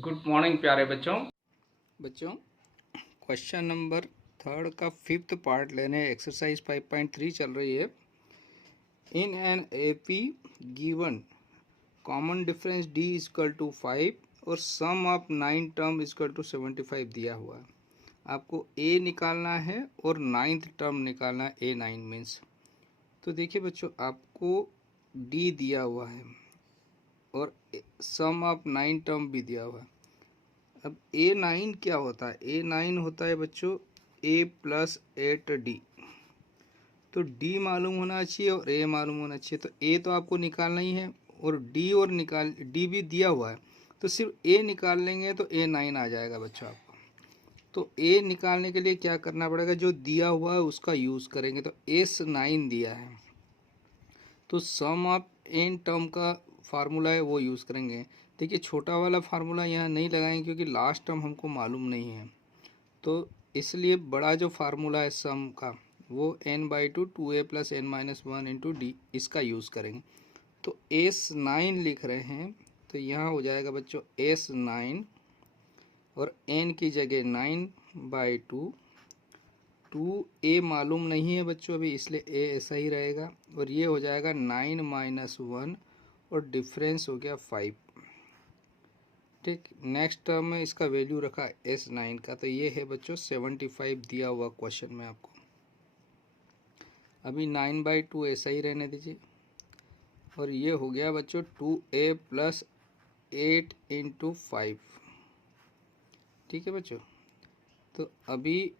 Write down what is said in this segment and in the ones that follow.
Good morning प्यारे बच्चों। Question number 3 का 5th पार्ट लेने एक्सरसाइज 5.3 चल रही है। In an AP given common difference d equal to 5 और sum of 9 term equal to 75 दिया हुआ है। आपको ए निकालना है और 9th टर्म निकालना है, ए 9 मीन्स। तो देखिए बच्चों, आपको डी दिया हुआ है और सम ऑफ 9 टर्म भी दिया हुआ है। अब A9 क्या होता है? A9 होता है बच्चों A प्लस 8D। तो D मालूम होना चाहिए और A मालूम होना चाहिए। तो A तो आपको निकालना ही है और D भी दिया हुआ है, तो सिर्फ A निकाल लेंगे तो A9 आ जाएगा बच्चों आपको। तो A निकालने के लिए क्या करना पड़ेगा? जो दिया हुआ है उसका यूज़ करेंगे। तो S9 दिया है, तो सम ऑफ एन टर्म का फार्मूला है वो यूज़ करेंगे। देखिए, छोटा वाला फार्मूला यहाँ नहीं लगाएंगे क्योंकि लास्ट टर्म हमको मालूम नहीं है, तो इसलिए बड़ा जो फार्मूला है सम का वो n/2 2a plus n minus 1 into D, इसका यूज़ करेंगे। तो S9 लिख रहे हैं, तो यहाँ हो जाएगा बच्चों S9 और n की जगह 9/2। 2a मालूम नहीं है बच्चों अभी, इसलिए a ऐसा ही रहेगा और ये हो जाएगा 9 माइनस 1 और डिफरेंस हो गया 5। ठीक, नेक्स्ट टर्म में इसका वैल्यू रखा S9 का, तो ये है बच्चों 75 दिया हुआ क्वेश्चन में आपको। अभी 9/2 ऐसा ही रहने दीजिए और ये हो गया बच्चों 2a प्लस 8 इंटू 5। ठीक है बच्चों, तो अभी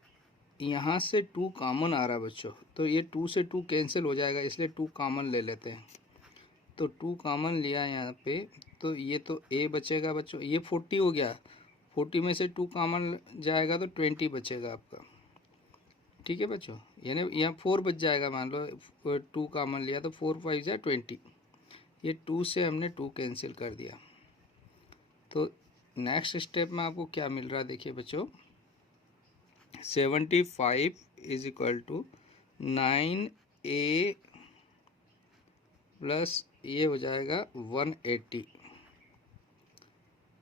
यहाँ से 2 कॉमन आ रहा है बच्चों, तो ये 2 से 2 कैंसिल हो जाएगा, इसलिए 2 कॉमन ले लेते हैं। तो 2 कॉमन लिया यहाँ पे, तो ये तो a बचेगा बच्चों। ये 40 हो गया, 40 में से 2 कॉमन जाएगा तो 20 बचेगा आपका। ठीक है बच्चों, यानी यहाँ 4 बच जाएगा। मान लो 2 कॉमन लिया तो 4 5 या 20। ये 2 से हमने 2 कैंसिल कर दिया। तो नेक्स्ट स्टेप में आपको क्या मिल रहा है? देखिए बच्चों, 75 is equal to 9a plus ये हो जाएगा 180।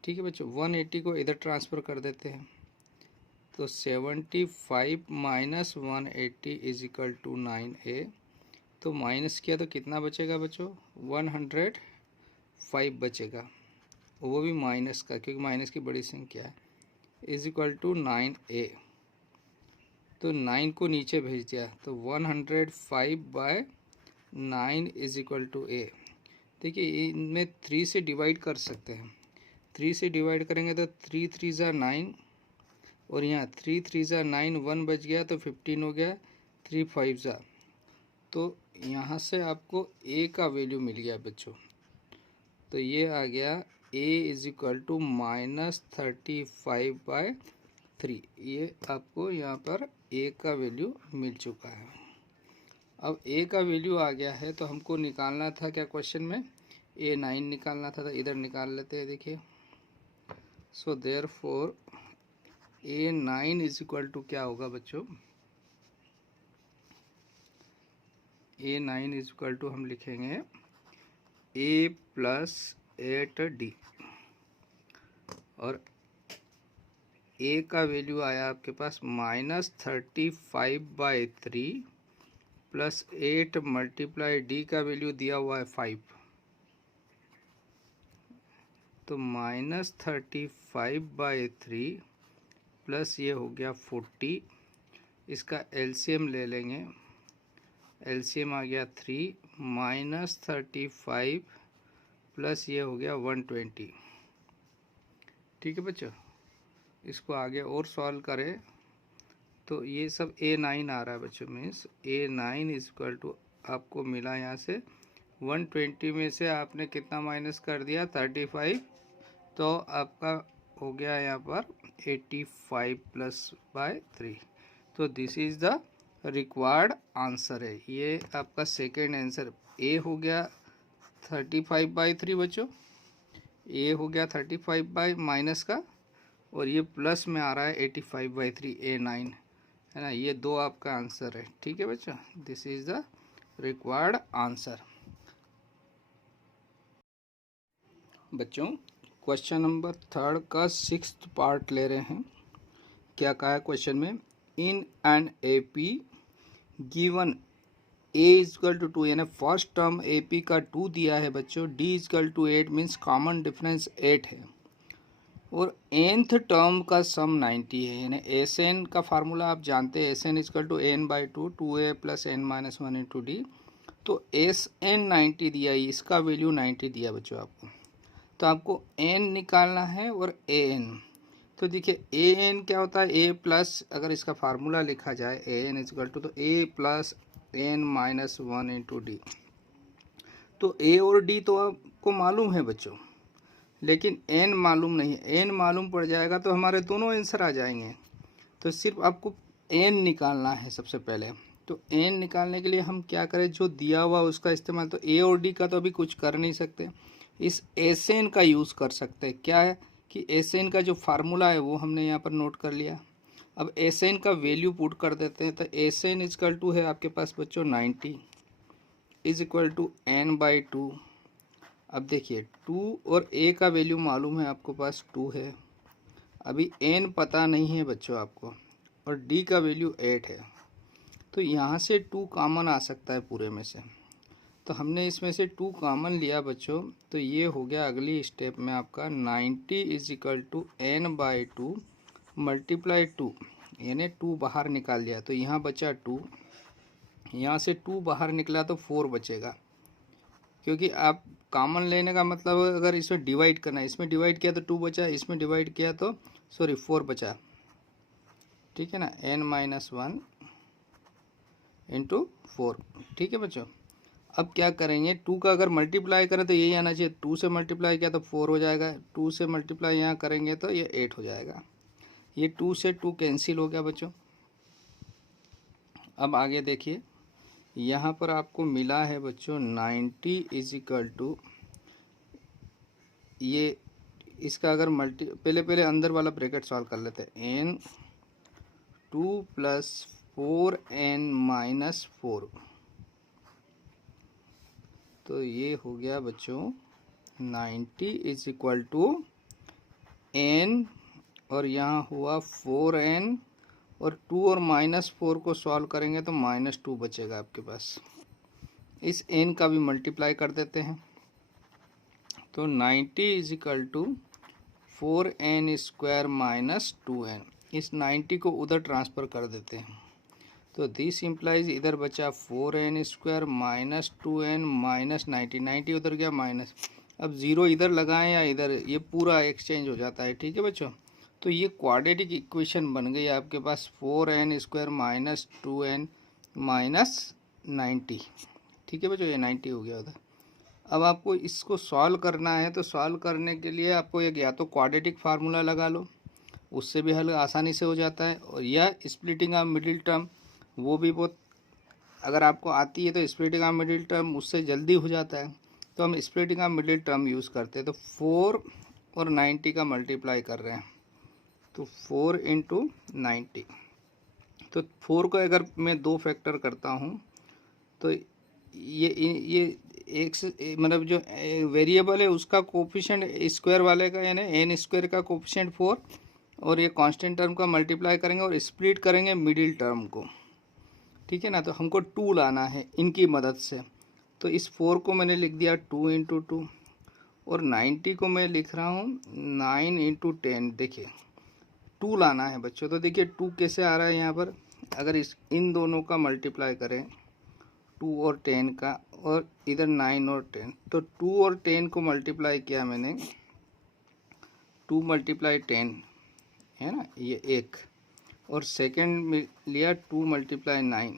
ठीक है बच्चों, 180 को इधर ट्रांसफ़र कर देते हैं, तो 75 minus 180 is equal to 9a। तो माइनस किया तो कितना बचेगा बच्चों? 105 बचेगा, वो भी माइनस का, क्योंकि माइनस की बड़ी संख्या है, इज इक्वल टू 9a। तो 9 को नीचे भेज दिया, तो 105/9 इज इक्वल टू a। देखिए, इनमें 3 से डिवाइड कर सकते हैं। 3 से डिवाइड करेंगे तो 3 3 ज़ा 9 और यहाँ 3 3 ज़ा 9, 1 बच गया तो 15 हो गया, 3 5 ज़ा। तो यहाँ से आपको a का वैल्यू मिल गया बच्चों। तो ये आ गया a इज इक्वल टू -35/3। ये आपको यहाँ पर a का वैल्यू मिल चुका है। अब a का वैल्यू आ गया है, तो हमको निकालना था क्या क्वेश्चन में? A9 निकालना था, तो इधर निकाल लेते हैं। देखिए, so therefore A9 is equal to क्या होगा बच्चों? A9 इज इक्वल टू हम लिखेंगे a प्लस 8d और a का वैल्यू आया आपके पास -35/3 प्लस 8 मल्टीप्लाई d का वैल्यू दिया हुआ है 5, तो -35/3 प्लस ये हो गया 40। इसका एलसीएम ले लेंगे, एलसीएम आ गया 3 -35 प्लस ये हो गया 120। ठीक है बच्चों, इसको आगे और सॉल्व करें तो ये सब A9 आ रहा है बच्चों। Means A9 is equal to आपको मिला यहाँ से 120 में से आपने कितना माइनस कर दिया? 35, तो आपका हो गया यहाँ पर 85 प्लस बाय 3। तो this is the required answer है। ये आपका सेकेंड आंसर ए हो गया 35/3 बच्चों। ए हो गया 35 बाई माइनस का, और ये प्लस में आ रहा है 85/3 A9, है ना। ये दो आपका आंसर है। ठीक है बच्चों, this is the required answer. बच्चों, क्वेश्चन नंबर 3 का 6th पार्ट ले रहे हैं। क्या कहा है क्वेश्चन में? In an AP given a equal to 2, यानी फर्स्ट टर्म एपी का 2 दिया है बच्चों, d equal to 8 means common difference 8 है, और nth टर्म का सम 90 है। यानी एस एन का फार्मूला आप जानते हैं, S n is equal to n by 2, 2a plus n minus 1 into d. तो एस एन 90 दिया, इसका वैल्यू 90 दिया बच्चों आपको। तो आपको एन निकालना है और ए एन। तो देखिए ए एन क्या होता है, ए प्लस, अगर इसका फार्मूला लिखा जाए ए एन इजकल टू, तो a plus n minus 1 into d. तो ए और डी तो आपको मालूम है बच्चों, लेकिन एन मालूम नहीं है। एन मालूम पड़ जाएगा तो हमारे दोनों आंसर आ जाएंगे। तो सिर्फ आपको एन निकालना है सबसे पहले। तो एन निकालने के लिए हम क्या करें, जो दिया हुआ उसका इस्तेमाल। तो ए और डी का तो अभी कुछ कर नहीं सकते, इस एस एन का यूज़ कर सकते हैं। क्या है कि एस एन का जो फार्मूला है वो हमने यहाँ पर नोट कर लिया। अब एस एन का वैल्यू पुट कर देते हैं। तो एस एन इजकल टू है आपके पास बच्चों 90 is equal to n by 2। अब देखिए 2 और ए का वैल्यू मालूम है आपको पास 2 है, अभी एन पता नहीं है बच्चों आपको, और डी का वैल्यू 8 है। तो यहाँ से 2 कॉमन आ सकता है पूरे में से। तो हमने इसमें से 2 कॉमन लिया बच्चों। तो ये हो गया अगली स्टेप में आपका 90 is equal to n by 2 multiply 2, यानी 2 बाहर निकाल लिया। तो यहाँ बचा 2, यहाँ से 2 बाहर निकला तो 4 बचेगा, क्योंकि आप कॉमन लेने का मतलब अगर इसमें डिवाइड करना है, इसमें डिवाइड किया तो 2 बचा, इसमें डिवाइड किया तो 4 बचा, ठीक है ना, n माइनस 1 इंटू 4। ठीक है बच्चों, अब क्या करेंगे, 2 का अगर मल्टीप्लाई करें तो यही आना चाहिए। 2 से मल्टीप्लाई किया तो 4 हो जाएगा, 2 से मल्टीप्लाई यहाँ करेंगे तो ये 8 हो जाएगा। ये 2 से 2 कैंसिल हो गया बच्चों। अब आगे देखिए, यहाँ पर आपको मिला है बच्चों 90 इज इक्वल टू, ये इसका अगर पहले अंदर वाला ब्रैकेट सॉल्व कर लेते हैं, n 2 प्लस 4n माइनस 4। तो ये हो गया बच्चों 90 इज इक्वल टू n, और यहाँ हुआ 4n, और 2 और माइनस 4 को सॉल्व करेंगे तो माइनस 2 बचेगा आपके पास। इस n का भी मल्टीप्लाई कर देते हैं। तो 90 is equal to 4n square minus 2n। इस 90 को उधर ट्रांसफ़र कर देते हैं। तो दिस इम्प्लाइज, इधर बचा 4n square minus 2n minus 90, 90 उधर गया माइनस। अब 0 इधर लगाएं या इधर, ये पूरा एक्सचेंज हो जाता है। ठीक है बच्चों, तो ये क्वाड्रेटिक इक्वेशन बन गई आपके पास 4n square minus 2n minus 90। ठीक है बच्चों, ये 90 हो गया उधर। अब आपको इसको सॉल्व करना है, तो सॉल्व करने के लिए आपको एक या तो क्वाड्रेटिक फार्मूला लगा लो, उससे भी हल आसानी से हो जाता है, और या स्प्लिटिंग ऑफ मिडिल टर्म, वो भी बहुत, अगर आपको आती है तो स्प्लिटिंग ऑफ मिडिल टर्म उससे जल्दी हो जाता है। तो हम splitting of middle term use करते हैं। तो 4 और 90 का मल्टीप्लाई कर रहे हैं, तो 4 इंटू 90। तो 4 का अगर मैं 2 फैक्टर करता हूँ तो ये एक मतलब जो वेरिएबल है उसका कोफिशिएंट स्क्वायर वाले का, यानी एन स्क्वायर का कोफिशिएंट 4, और ये कांस्टेंट टर्म का मल्टीप्लाई करेंगे और स्प्लिट करेंगे मिडिल टर्म को। ठीक है ना, तो हमको 2 लाना है इनकी मदद से। तो इस 4 को मैंने लिख दिया 2 इंटू 2, और 90 को मैं लिख रहा हूँ 9 इंटू 10। देखिए 2 लाना है बच्चों। तो देखिए 2 कैसे आ रहा है यहाँ पर, अगर इन दोनों का मल्टीप्लाई करें 2 और 10 का, और इधर 9 और 10, तो 2 और 10 को मल्टीप्लाई किया मैंने, 2 मल्टीप्लाई 10 है ना, ये 1, और सेकंड में लिया 2 मल्टीप्लाई 9,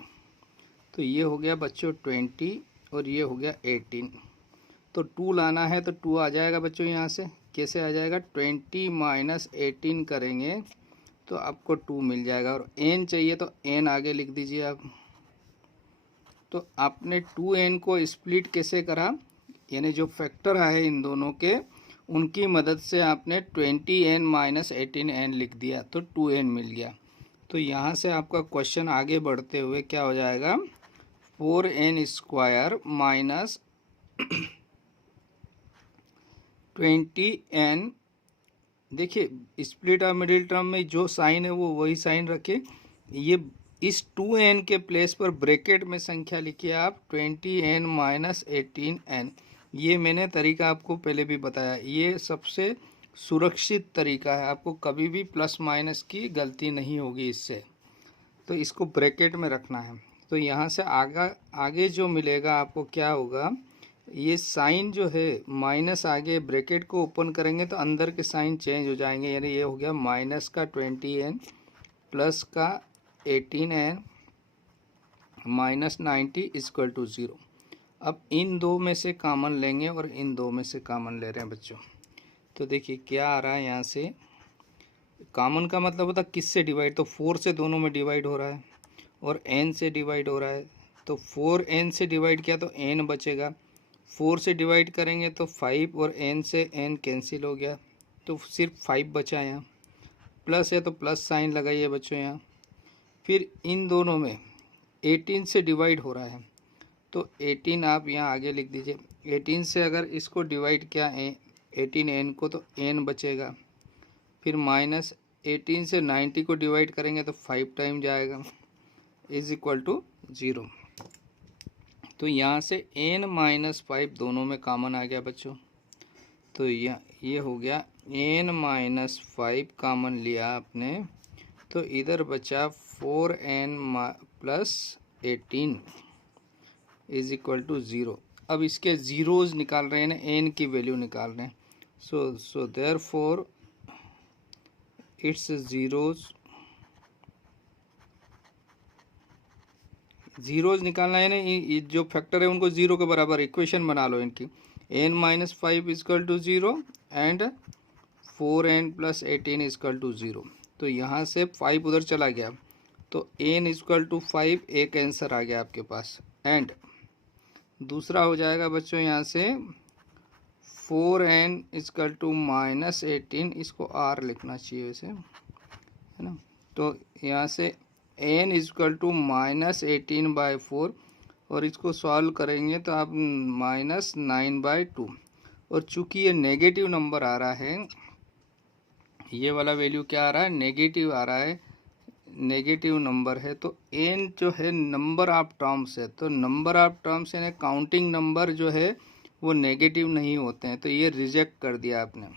तो ये हो गया बच्चों 20, और ये हो गया 18। तो 2 लाना है तो 2 आ जाएगा बच्चों यहाँ से। कैसे आ जाएगा, 20 माइनस 18 करेंगे तो आपको 2 मिल जाएगा, और n चाहिए तो n आगे लिख दीजिए आप। तो आपने 2n को स्प्लिट कैसे करा, यानी जो फैक्टर है इन दोनों के, उनकी मदद से आपने 20n माइनस 18n लिख दिया, तो 2n मिल गया। तो यहाँ से आपका क्वेश्चन आगे बढ़ते हुए क्या हो जाएगा, 4n स्क्वायर माइनस 20n देखिए स्प्लिट और मिडिल टर्म में जो साइन है वो वही साइन रखे। ये इस 2n के प्लेस पर ब्रैकेट में संख्या लिखिए आप 20n माइनस 18n। ये मैंने तरीका आपको पहले भी बताया, ये सबसे सुरक्षित तरीका है, आपको कभी भी प्लस माइनस की गलती नहीं होगी इससे। तो इसको ब्रैकेट में रखना है। तो यहाँ से आगे जो मिलेगा आपको क्या होगा, ये साइन जो है माइनस, आगे ब्रैकेट को ओपन करेंगे तो अंदर के साइन चेंज हो जाएंगे, यानी ये हो गया माइनस का 20n प्लस का 18n माइनस 90 इक्वल टू 0। अब इन दो में से कॉमन लेंगे और इन दो में से कॉमन ले रहे हैं बच्चों। तो देखिए क्या आ रहा है यहाँ से, कॉमन का मतलब होता है किससे डिवाइड, तो 4 से दोनों में डिवाइड हो रहा है और n से डिवाइड हो रहा है। तो 4n से डिवाइड किया तो n बचेगा, 4 से डिवाइड करेंगे तो 5 और n से n कैंसिल हो गया तो सिर्फ 5 बचा यहाँ। प्लस है तो प्लस साइन लगाइए बच्चों यहाँ। फिर इन दोनों में 18 से डिवाइड हो रहा है तो 18 आप यहाँ आगे लिख दीजिए। 18 से अगर इसको डिवाइड किया 18n को तो n बचेगा। फिर माइनस 18 से 90 को डिवाइड करेंगे तो 5 टाइम जाएगा, इज इक्वल टू 0। तो यहाँ से n माइनस 5 दोनों में कॉमन आ गया बच्चों। तो ये हो गया n माइनस 5 कॉमन लिया आपने, तो इधर बचा 4n plus 18 is equal to 0। अब इसके ज़ीरोज़ निकाल रहे हैं ना, n की वैल्यू निकाल रहे हैं। सो देयरफॉर इट्स ज़ीरोज़ निकालना है ना, ये जो फैक्टर है उनको ज़ीरो के बराबर इक्वेशन बना लो इनकी। n minus 5 equal to 0 and 4n plus 18 equal to 0। तो यहाँ से 5 उधर चला गया तो n इजकल टू 5 एक आंसर आ गया आपके पास। एंड दूसरा हो जाएगा बच्चों यहाँ से 4n इजकल टू माइनस 18, इसको r लिखना चाहिए वैसे, है ना। तो यहाँ से n इजकल टू माइनस 18/4 और इसको सॉल्व करेंगे तो आप माइनस 9/2। और चूंकि ये नेगेटिव नंबर आ रहा है, ये वाला वैल्यू क्या आ रहा है, नेगेटिव आ रहा है, नेगेटिव नंबर है, तो n जो है नंबर ऑफ टर्म्स है, तो नंबर ऑफ टर्म्स यानी काउंटिंग नंबर जो है वो नेगेटिव नहीं होते हैं, तो ये रिजेक्ट कर दिया आपने।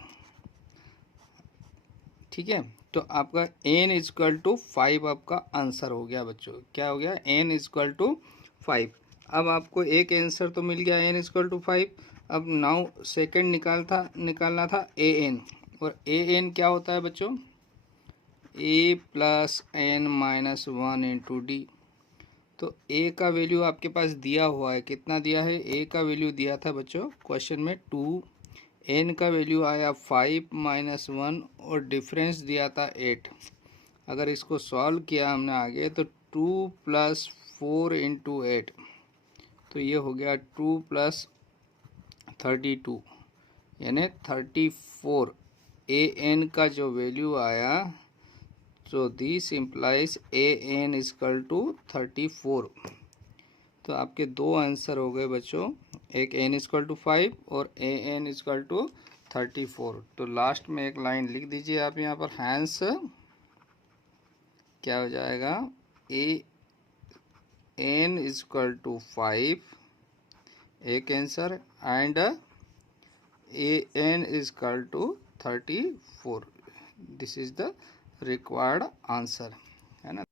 ठीक है, तो आपका n इजक्वल टू 5 आपका आंसर हो गया बच्चों। क्या हो गया, n इजक्वल टू 5। अब आपको एक आंसर तो मिल गया n इजक्वल टू 5। अब नाउ सेकंड निकालना था an, और an क्या होता है बच्चों, a plus n minus 1 into d. तो a का वैल्यू आपके पास दिया हुआ है, कितना दिया है, a का वैल्यू दिया था बच्चों क्वेश्चन में 2, n का वैल्यू आया 5 माइनस 1 और डिफरेंस दिया था 8। अगर इसको सॉल्व किया हमने आगे तो 2 प्लस 4 इंटू 8, तो ये हो गया 2 प्लस 32 यानी 34। an का जो वैल्यू आया, so this implies an is equal to 34। तो आपके दो आंसर हो गए बच्चों, एक n is equal to 5 और an is equal to 34। तो लास्ट में एक लाइन लिख दीजिए आप यहाँ पर, हैंस क्या हो जाएगा, an is equal to 5 एक answer and an is equal to 34। This is the required answer, है ना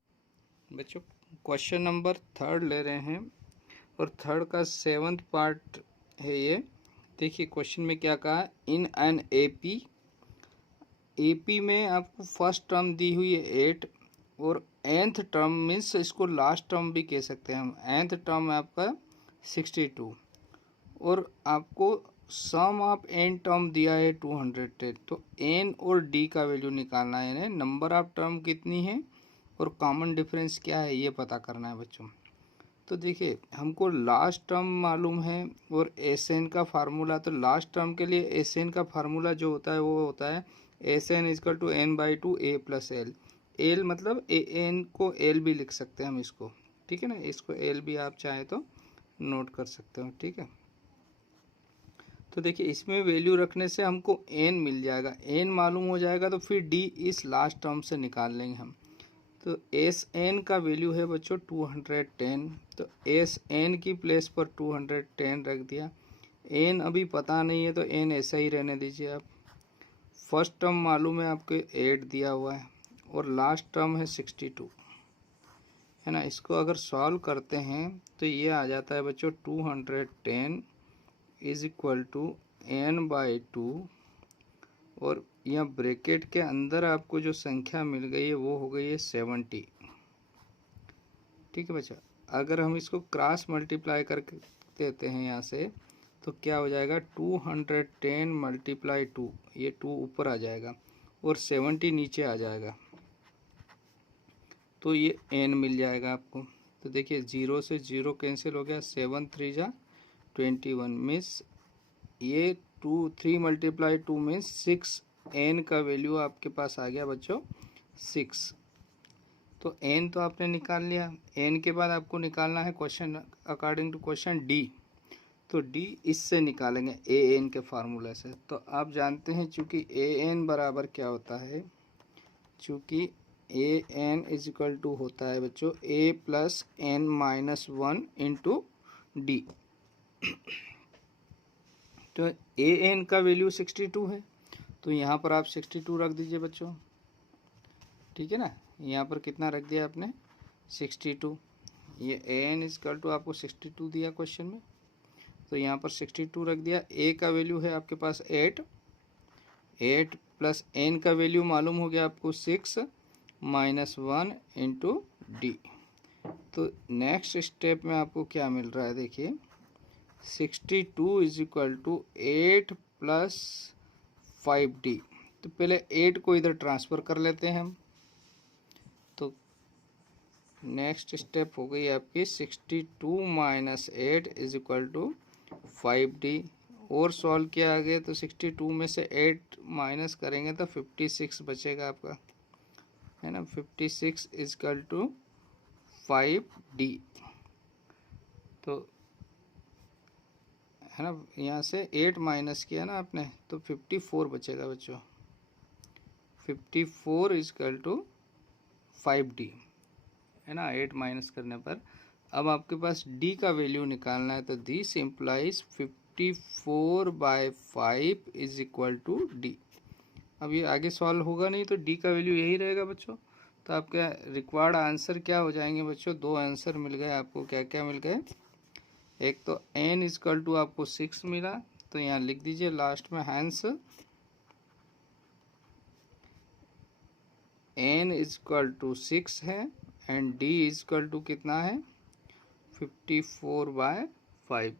बच्चों। क्वेश्चन नंबर 3 ले रहे हैं और थर्ड का 7th पार्ट है ये। देखिए क्वेश्चन में क्या कहा, इन एन एपी में आपको फर्स्ट टर्म दी हुई है 8 और nth टर्म मीन्स इसको लास्ट टर्म भी कह सकते हैं हम, nth टर्म है आपका 62 और आपको सम ऑफ n टर्म दिया है 210। तो n और d का वैल्यू निकालना है, यानी नंबर ऑफ टर्म कितनी है और कॉमन डिफरेंस क्या है ये पता करना है बच्चों। तो देखिए हमको लास्ट टर्म मालूम है और एस एन का फार्मूला, तो लास्ट टर्म के लिए एस एन का फार्मूला जो होता है वो होता है S n is equal to n/2 a plus l. L मतलब ए एन को एल भी लिख सकते हैं हम इसको, ठीक है ना, इसको एल भी आप चाहे तो नोट कर सकते हो, ठीक है। तो देखिए इसमें वैल्यू रखने से हमको n मिल जाएगा, n मालूम हो जाएगा तो फिर d इस लास्ट टर्म से निकाल लेंगे हम। तो एस एन का वैल्यू है बच्चों 210, तो एस एन की प्लेस पर 210 रख दिया। एन अभी पता नहीं है तो एन ऐसा ही रहने दीजिए आप। फर्स्ट टर्म मालूम है आपको 8 दिया हुआ है और लास्ट टर्म है 62, है ना। इसको अगर सॉल्व करते हैं तो ये आ जाता है बच्चों 210 is equal to n by 2, और यहाँ ब्रैकेट के अंदर आपको जो संख्या मिल गई है वो हो गई है 70। ठीक है बच्चा, अगर हम इसको क्रॉस मल्टीप्लाई करके देते हैं यहाँ से तो क्या हो जाएगा 210 मल्टीप्लाई 2, ये 2 ऊपर आ जाएगा और 70 नीचे आ जाएगा, तो ये n मिल जाएगा आपको। तो देखिए 0 से 0 कैंसिल हो गया, 7 3 जा 21 मीन्स ये 3 मल्टीप्लाई 2 मीन्स 6, n का वैल्यू आपके पास आ गया बच्चों 6। तो n तो आपने निकाल लिया। n के बाद आपको निकालना है question according to question d, तो d इससे निकालेंगे an के फार्मूला से। तो आप जानते हैं चूँकि an बराबर क्या होता है, चूँकि an इज इक्वल टू होता है बच्चों a plus n minus 1 into d. तो an का वैल्यू 62 है, तो यहाँ पर आप 62 रख दीजिए बच्चों। ठीक है ना, यहाँ पर कितना रख दिया आपने 62, ये an इक्वल टू आपको 62 दिया क्वेश्चन में, तो यहाँ पर 62 रख दिया। a का वैल्यू है आपके पास 8 प्लस n का वैल्यू मालूम हो गया आपको 6 माइनस 1 इंटू डी। तो नेक्स्ट स्टेप में आपको क्या मिल रहा है देखिए 62 is equal to 8 plus 5d। तो पहले 8 को इधर ट्रांसफ़र कर लेते हैं हम। तो नेक्स्ट स्टेप हो गई आपकी 62 minus 8 is equal to 5d, और सॉल्व किया आगे तो 62 में से 8 माइनस करेंगे तो 56 बचेगा आपका, है ना। 56 इज इक्वल टू 5d, तो है ना, यहाँ से 8 माइनस किया ना आपने तो 54 बचेगा बच्चों। 54 इज इक्वल टू 5d, है ना, 8 माइनस करने पर। अब आपके पास d का वैल्यू निकालना है, तो this implies 54/5 is equal to d। अब ये आगे सॉल्व होगा नहीं तो d का वैल्यू यही रहेगा बच्चों। तो आपका रिक्वायर्ड आंसर क्या हो जाएंगे बच्चों, 2 आंसर मिल गए आपको। क्या क्या मिल गए, एक तो n इक्वल टू आपको 6 मिला, तो यहाँ लिख दीजिए लास्ट में हैंस n इक्वल टू 6 है एंड d इक्वल टू कितना है 54/5,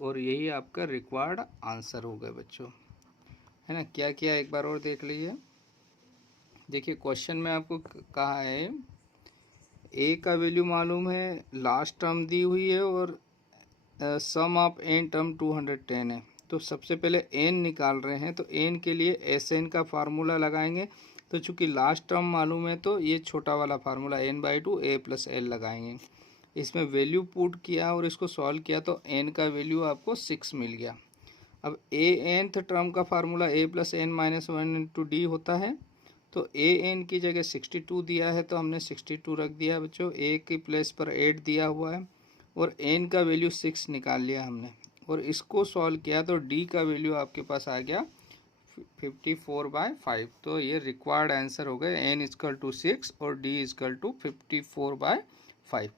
और यही आपका रिक्वायर्ड आंसर हो गया बच्चों, है ना। क्या किया एक बार और देख लीजिए। देखिए क्वेश्चन में आपको कहा है a का वैल्यू मालूम है, लास्ट टर्म दी हुई है और सम ऑफ n टर्म 210 है। तो सबसे पहले n निकाल रहे हैं, तो n के लिए Sn का फार्मूला लगाएंगे। तो चूंकि लास्ट टर्म मालूम है तो ये छोटा वाला formula n/2 a plus l लगाएंगे। इसमें वैल्यू पुट किया और इसको सॉल्व किया तो n का वैल्यू आपको 6 मिल गया। अब nth टर्म का formula a plus n minus 1 into D होता है, तो an की जगह 62 दिया है तो हमने 62 रख दिया बच्चों। a की प्लेस पर 8 दिया हुआ है और n का वैल्यू 6 निकाल लिया हमने, और इसको सॉल्व किया तो d का वैल्यू आपके पास आ गया 54/5। तो ये रिक्वायर्ड आंसर हो गए n इक्वल टू 6 और d इक्वल टू 54/5।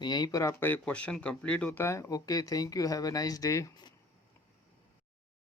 यहीं पर आपका ये क्वेश्चन कंप्लीट होता है। Okay, thank you, have a nice day.